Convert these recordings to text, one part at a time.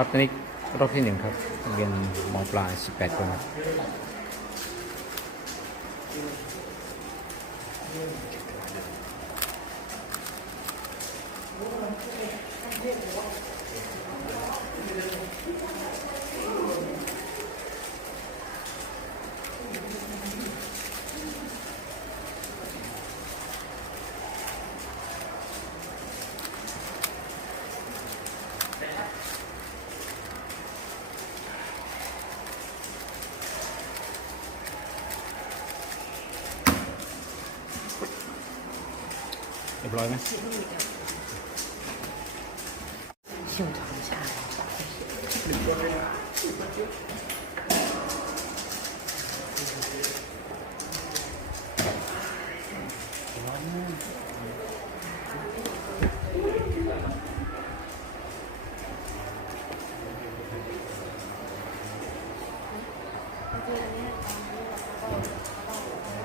ครับตอนนี้รอบที่หนึ่งครับเรียนมปลาย18 คนครับเเรียบร้อยไหมชิมธรรชา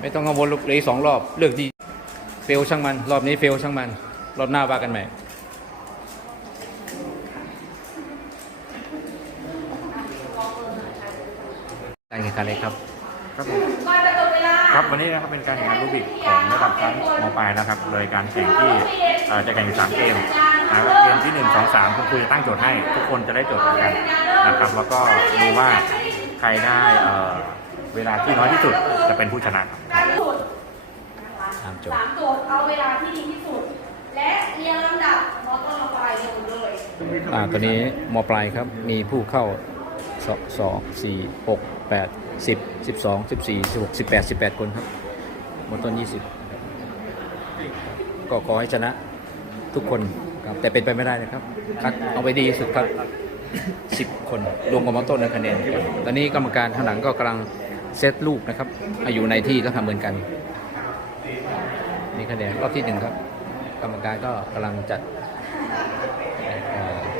ไม่ต้องกังวลลูกเลยสองรอบ เลือกที เฟลช่างมัน รอบนี้เฟลช่างมัน รอบหน้าว่ากันใหม่การแข่งขันเลยครับ ครับผมครับวันนี้นะครับเป็นการแข่งขันรูบิกของระดับชั้นมปลายนะครับ โดยการแข่งที่จะแข่งอยู่สามเกมนะครับเกมที่หนึ่งสองสามคุณครูจะตั้งโจทย์ให้ ทุกคนจะได้โจทย์เหมือนกันนะครับ แล้วก็ดูว่าใครได้เอ่อเวลาที่น้อยที่สุดจะเป็นผู้ชนะครับ การสุด ตามโจทย์สามโจทย์เอาเวลาที่ดีที่สุด และเรียงลำดับมอต้นมาปลายเร็วเลย อ่าตอนนี้มปลายครับ มีผู้เข้าสองสองสี่หกแปดสิบสิบสองสิบสี่สิบหกสิบแปดสิบแปดคนครับหมดต้นยี่สิบก็ขอให้ชนะทุกคนครับแต่เป็นไปไม่ได้นะครับ คัดเอาไปดีที่สุดครับสิบคนรวมกับมอต้นในคะแนนครับตอนนี้กรรมการข้างหลังก็กำลังเซตลูกนะครับให้อยู่ในที่แล้วทำเหมือนกัน นี่คะแนนรอบที่หนึ่งครับ กรรมการก็กำลังจัด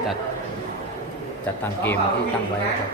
จัดจัดตามเกมที่ตั้งไว้ครับ